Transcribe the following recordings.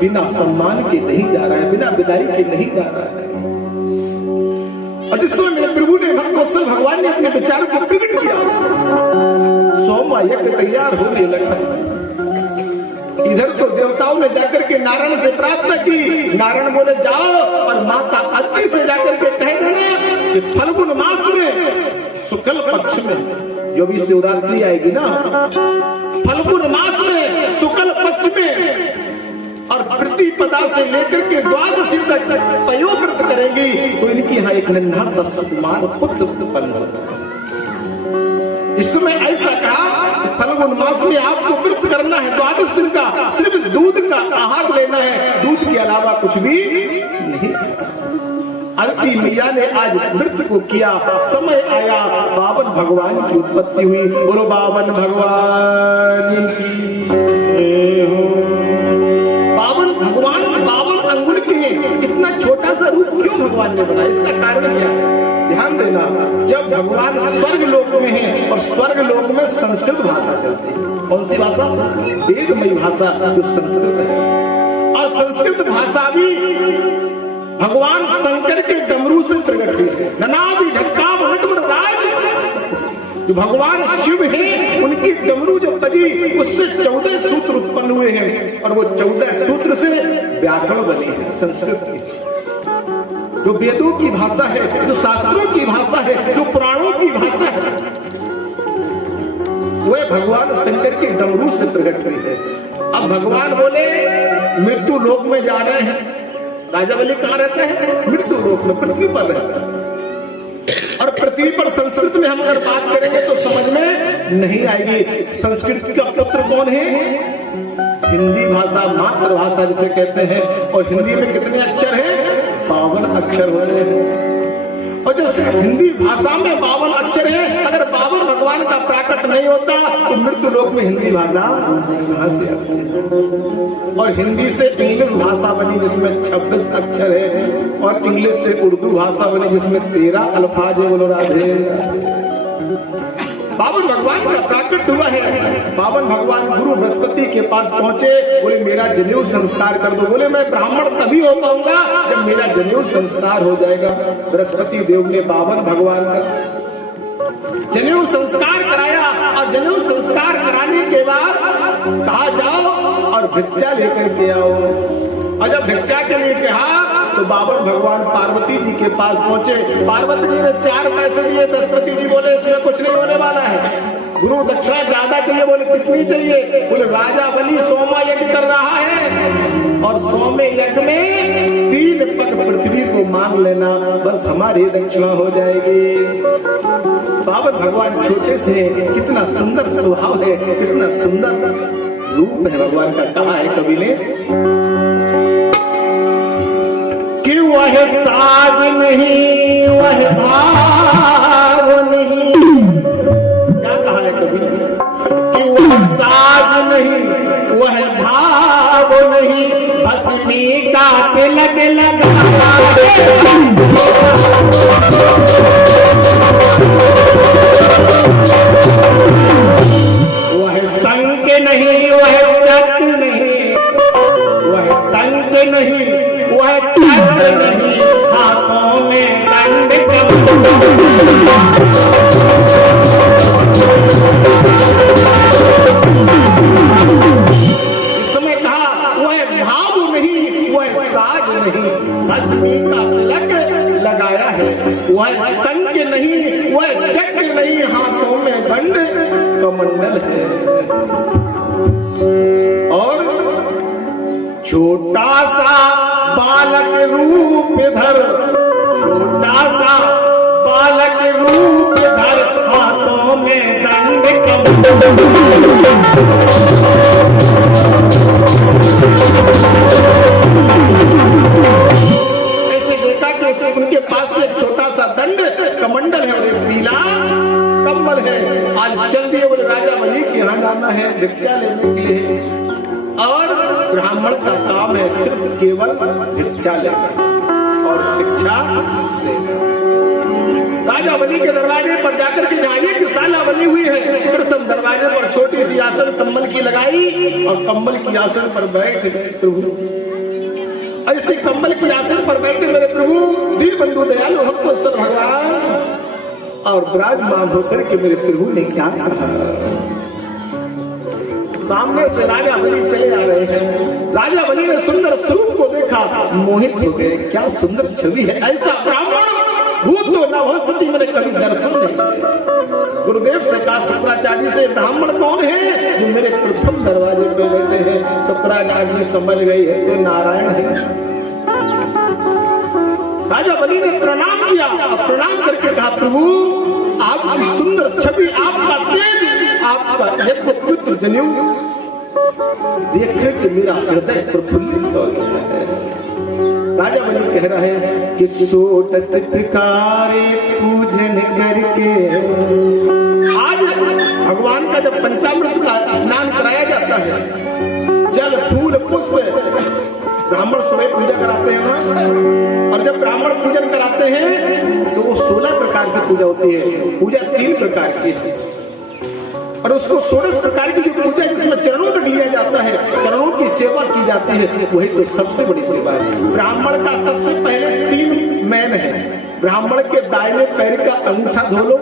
बिना सम्मान के नहीं जा रहा है, बिना विदाई के नहीं जा रहा है। और जिस समय मेरे प्रभु ने भक्त वत्सल भगवान ने अपने विचारों को प्रकट किया, सोमा यज्ञ तैयार होने लगा। इधर तो देवताओं ने जाकर के नारायण से प्रार्थना की। नारायण बोले जाओ और माता अदिति से जाकर के कह देना कि फल्गुन मास में शुक्ल पक्ष में जो भी शिवरात्रि आएगी ना, फल्गुन मास में शुक्ल पक्ष में और प्रतिपदा से लेकर के द्वादशी तक पयोव्रत करेंगी तो इनकी यहाँ एक नन्हा सा सुकुमार पुत्र उत्पन्न होगा। इस समय ऐसा कहा कि फल्गुन मास में आपको व्रत करना है, द्वादश दिन का सिर्फ दूध का आहार लेना है, दूध के अलावा कुछ भी नहीं। अदिति मैया ने आज व्रत को किया। समय आया, बावन भगवान की उत्पत्ति हुई। बोलो बावन भगवान की। बावन भगवान 52 अंगुल के हैं। इतना छोटा सा रूप क्यों भगवान ने बनाया? इसका कारण क्या है? ध्यान देना, जब भगवान स्वर्ग लोक में है और स्वर्ग लोक में संस्कृत भाषा चलती है। कौन सी भाषा? वेदमयी भाषा जो संस्कृत है। और संस्कृत भाषा भी भगवान शंकर के डमरू से प्रकट हुई है। ननादि ढक्काम नटवर राज, जो भगवान शिव हैं उनकी डमरू जो बजी उससे 14 सूत्र उत्पन्न हुए हैं और वो 14 सूत्र से व्याकरण बने हैं संस्कृत के। जो वेदों की भाषा है, जो शास्त्रों की भाषा है, जो पुराणों की भाषा है, वह भगवान शंकर के डमरू से प्रकट हुई है। अब भगवान बोले मृत्यु लोक में जा रहे हैं। राजा बलि कहाँ रहते हैं? मृत्यु लोक में, पृथ्वी पर रहते हैं। और पृथ्वी पर संस्कृत में हम अगर बात करेंगे तो समझ में नहीं आएगी। संस्कृत का पुत्र कौन है? हिंदी भाषा, मातृभाषा जिसे कहते हैं। और हिंदी में कितने अक्षर हैं? 52 अक्षर हो रहे हैं। और जो हिंदी भाषा में 52 अक्षर हैं, अगर 52 भगवान का प्राकट नहीं होता तो मृत्यु लोक में हिंदी भाषा कहां से आती है? और हिंदी से इंग्लिश भाषा बनी जिसमें 26 अक्षर है, और इंग्लिश से उर्दू भाषा बनी जिसमें 13 अल्फाज है। बोलो राधे। 52 भगवान का प्राकट हुआ है। 52 भगवान गुरु बृहस्पति के पास पहुंचे, बोले मेरा जनेऊ संस्कार कर दो। बोले मैं ब्राह्मण तभी हो पाऊंगा जब मेरा जनेऊ संस्कार हो जाएगा। बृहस्पति देव ने 52 भगवान का जनेऊ संस्कार कराया और जनेऊ संस्कार कराने के बाद कहा जाओ और भिक्षा लेकर के आओ। और जब भिक्षा के लिए कहा तो 52 भगवान पार्वती जी के पास पहुंचे। पार्वती जी ने 4 पैसे दिए। बृहस्पति जी बोले इसमें कुछ नहीं होने वाला है, गुरु दक्षिणा ज्यादा चाहिए। बोले कितनी चाहिए? बोले राजा बलि सोमा यज्ञ कर रहा है और सोमे यज्ञ में 3 पग पृथ्वी को मांग लेना, बस हमारी दक्षिणा हो जाएगी। 52 भगवान छोटे से, कितना सुंदर स्वभाव है, कितना सुंदर रूप है भगवान का। कहा है कवि ने कि वह साज नहीं, वह भाव नहीं। क्या कहा है कवि? कि वह साज नहीं, वह भाव नहीं, भस्मी का तिलक लगा। वह संक नहीं, वह चक्र नहीं, वह संक नहीं, वह चक्र नहीं, हाथों में दंड इस समय कहा वह भाव नहीं, वह साज नहीं, भस्मी का तिलक लगाया है। वह संक नहीं, वह चक्र नहीं, हाथों में दंड कमंडल है। और छोटा सा बालक रूप धर, छोटा सा बालक रूप धर, हाथों में दंड ऐसे देखा कि उनके पास में छोटा सा दंड कमंडल है और एक पीला कम्बल है। आज चल दिए, बोले राजा बलि के यहाँ जाना है भिक्षा लेने के लिए। और ब्राह्मण का काम है सिर्फ केवल भिक्षा लेना और शिक्षा देना। राजा बलि के दरवाजे पर जाकर के जहाँ एक शाला बनी हुई है, प्रथम दरवाजे पर छोटी सी आसन कंबल की लगाई और कंबल की आसन पर बैठ गए प्रभु। ऐसे कंबल की आसन पर बैठे मेरे प्रभु दीन बंधु दयालु भक्त भगवान और विराजमान होकर के मेरे प्रभु ने क्या कहा। सामने से राजा बलि चले आ रहे हैं। राजा बलि ने सुंदर स्वरूप को देखा, मोहित हो गए। क्या सुंदर छवि है, ऐसा ब्राह्मण भूत तो न हो सती मैंने कभी दर्शन नहीं। गुरुदेव से कहा शुक्राचार्य से ब्राह्मण कौन है जो मेरे प्रथम दरवाजे पे बैठे हैं। शुक्राचार्य जी समझ गई है तो नारायण है। राजा बलि ने प्रणाम किया, प्रणाम करके कहा प्रभु आपकी सुंदर छवि, आपका तेज, आपका यज्ञ पुत्र जनेऊ देख के मेरा हृदय प्रफुल्लित हो गया है। राजा बलि कह रहा है कि सोटस प्रकार पूजन करके आज भगवान का जब पंचामृत का स्नान कराया जाता है, जल फूल पुष्प ब्राह्मण सुबह पूजा कराते हैं ना, और जब ब्राह्मण पूजन कराते हैं तो वो 16 प्रकार से पूजा होती है। पूजा 3 प्रकार की है और उसको 16 प्रकार की जो पूजा जिसमें चरणों तक लिया जाता है, चरणों की सेवा की जाती है, वही तो सबसे बड़ी सेवा है। ब्राह्मण का सबसे पहले 3 मैन है। ब्राह्मण के दाहिने पैर का अंगूठा धो लो,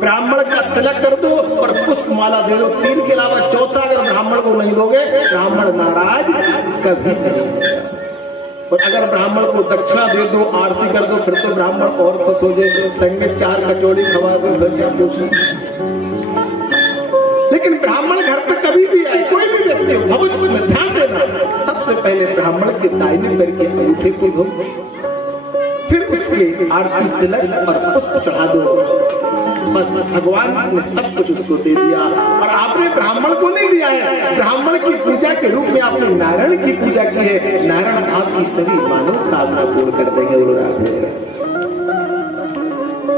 ब्राह्मण का तिलक कर दो और पुष्प माला दे दो। 3 के अलावा चौथा अगर ब्राह्मण को नहीं दोगे ब्राह्मण नाराज कभी नहीं। और अगर ब्राह्मण को दक्षिणा दे दो, आरती कर दो, फिर तो ब्राह्मण और खुश हो जाए, संगे 4 कचौड़ी खवा दो, फिर क्या पूछो। लेकिन ब्राह्मण घर पे कभी भी आए, कोई भी व्यक्ति हो, भविष्य में ध्यान देना, सबसे पहले ब्राह्मण के दाहिने पैर के अंगूठे को धो, फिर उसके आरती तिलक और पुष्प चढ़ा दो। बस भगवान ने सब कुछ उसको दे दिया। और आपने ब्राह्मण को नहीं दिया है, ब्राह्मण की पूजा के रूप में आपने नारायण की पूजा की है। नारायण आपकी सभी मनोकामना पूर्ण कर देंगे।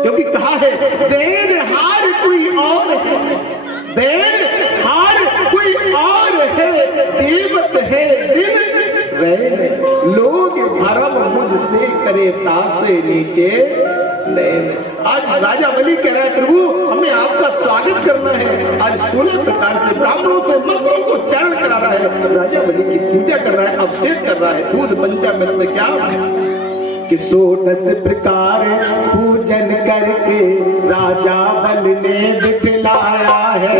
क्योंकि कहा है देन हार कोई और है, देन हार कोई और है, देवत है दिन लोग भरम मुझसे करे तासे नीचे नैन। आज राजा बलि कह रहा है प्रभु हमें आपका स्वागत करना है। आज 16 प्रकार से ब्राह्मणों से मंत्रों को उच्चारण करा रहा है, राजा बलि की पूजा कर रहा है, अभिषेक कर रहा है। दूध पंचामृत से क्या कि 16 प्रकार पूजन करके राजा बलि ने दिखलाया है।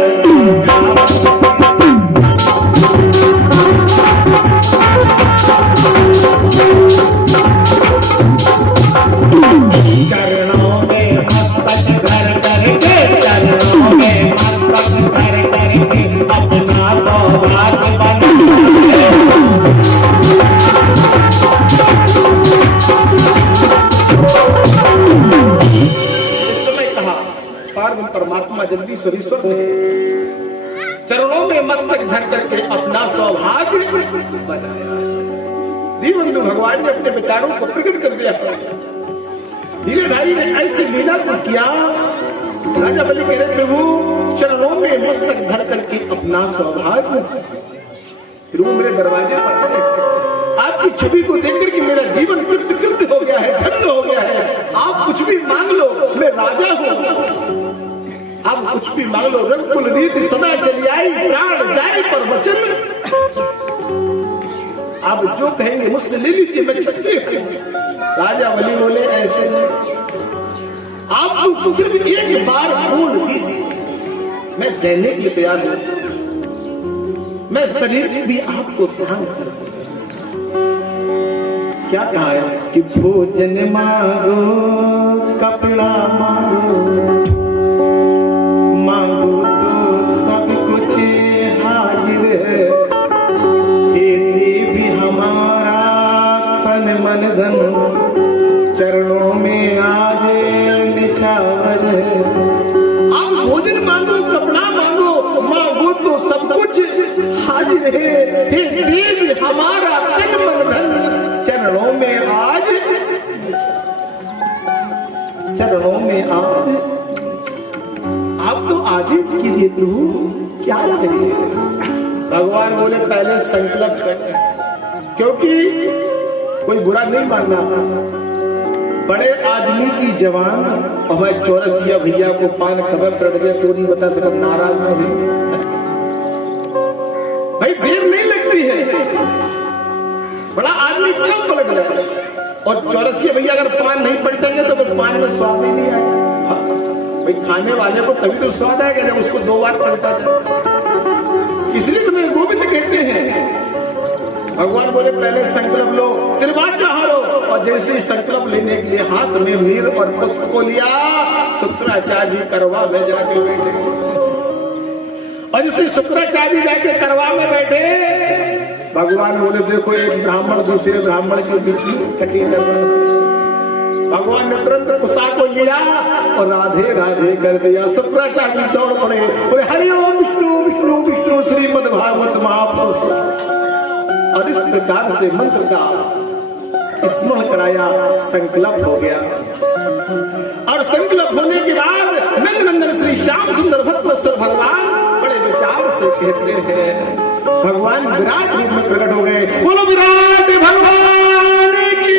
चरणों में मस्तक धर करके, चरणों में मस्तक धर करके अपना सौभाग्य बना। इस समय कहा पार्वती परमात्मा जगदीश्वर ईश्वर ने चरणों में मस्तक धर करके अपना सौभाग्य बनाया। दीनबंधु भगवान ने अपने विचारों को प्रकट कर दिया। लीलाधारी ने ऐसी लीला को किया। राजा बलि कह रहे प्रभु चरणों में मस्तक धर करके अपना सौभाग्य, प्रभु मेरे दरवाजे पर आए, आपकी छवि को देख करके मेरा जीवन कृत्य हो गया है, धन्य हो गया है। आप कुछ भी मांग लो, मैं राजा हूँ। आप कुछ भी मांग लो, रघुकुल रीति सदा चली आई, प्राण जाए पर वचन आप जो कहेंगे मुझसे ले लीजिए, मैं छत्री हूँ। राजा बलि बोले ऐसे नहीं, आप तो सिर्फ एक बार बोल दीजिए, मैं देने के लिए तैयार हूं। मैं शरीर भी आपको दान कर दूंगा। क्या कहा है कि भोजन मांगो, कपड़ा मांगो, मांगो तो सब कुछ हाजिर है। हे देवी हमारा तन मन धन चरणों में आज निछावर है। आप भोजन मांगो, कपड़ा मांगो, मांगो तो सब कुछ हाजिर है। हे देवी हमारा तन मन धन चरणों में आज, चरणों में आज। आप तो आदेश कीजिए प्रभु क्या चाहिए। भगवान बोले पहले संकल्प कर, क्योंकि कोई बुरा नहीं मानना। बड़े आदमी की जवान और मैं चौरसिया भैया को पान कबर पड़ गया क्यों नहीं बता सकता, नाराज ना हुई। भाई देर नहीं लगती है, बड़ा आदमी क्यों पलट गया। और चौरसिया भैया अगर पान नहीं पलटेंगे तो फिर पान में स्वाद ही नहीं आएगा। भाई खाने वाले को तभी तो स्वाद आएगा जब उसको 2 बार पलटा जाए। इसलिए तो मेरे गोविंद कहते हैं, भगवान बोले पहले संकल्प लो, त्रिवाचा हारो। और जैसे ही संकल्प लेने के लिए हाथ में मीर और पुष्प को लिया, शुक्राचार्य जी करवा में जाके बैठे। और इसी शुक्राचार्य जी जाके करवा में बैठे, भगवान बोले देखो एक ब्राह्मण दूसरे ब्राह्मण के बीच में कटी कर रहा है। भगवान ने तुरंत गुस्सा को लिया और राधे राधे कर दिया। शुक्राचार्य जी दौड़ पड़े, बोले हरिओम विष्णु विष्णु विष्णु श्रीमद् भागवत महापुरुष। और इस प्रकार से मंत्र का स्मरण कराया, संकल्प हो गया। और संकल्प होने के बाद नंदनंदन श्री श्याम सुंदर भक्तवत्सल भगवान बड़े विचार से कहते हैं, भगवान विराट रूप में प्रकट हो गए। बोलो विराट भगवान की।